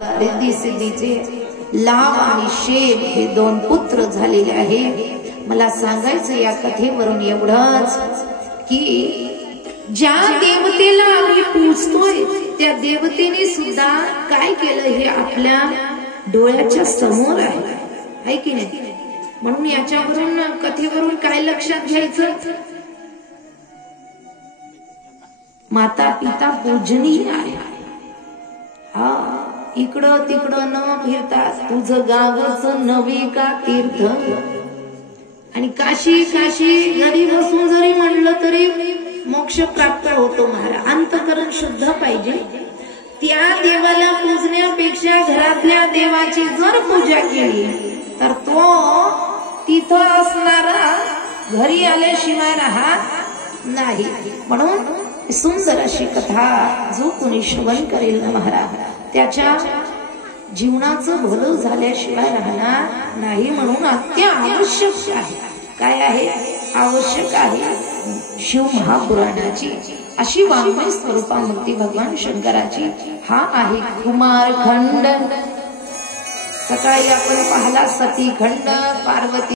रिद्धी सिद्धीचे लाव आणि शेब हे दोन पुत्र झालेले आहे। मला सांगायचं या कथेवरून एवढंच की ज्या देवतेला आम्ही पूजतोय त्या देवतेने सुद्धा काय केलं हे आपल्या डोळ्याच्या समोर आहे की नाही। म्हणून याच्यावरून कथेवरून काय लक्षात घ्यायचं, माता पिता पूजनीय आहे। हा, इकडं तिकडं न फिरता तुझं गावच नवे का तीर्थ, आणि काशी काशी घरी बसून जरी म्हणलं तरी मोक्ष प्राप्त होतो महाराज। अंतकरण शुद्ध पाहिजे। त्या देवाला पूजण्यापेक्षा घरातल्या देवाची जर पूजा केली तर तो तिथं असणारा घरी आल्याशिवाय राहत नाही। म्हणून सुंदर अशी कथा जो कोणी श्रवण करेल ना महाराज त्याच्या जीवनाचं भलं झाल्याशिवाय राहणार नाही। म्हणून अत्यावश्यक आहे, काय आहे, आवश्यक आहे शिव महापुराणाची अशी वाङ्मय स्वरूपामूर्ती भगवान शंकराची। हा आहे कुमारखंड। सकाळी आपण पाहला सतीखंड, पार्वती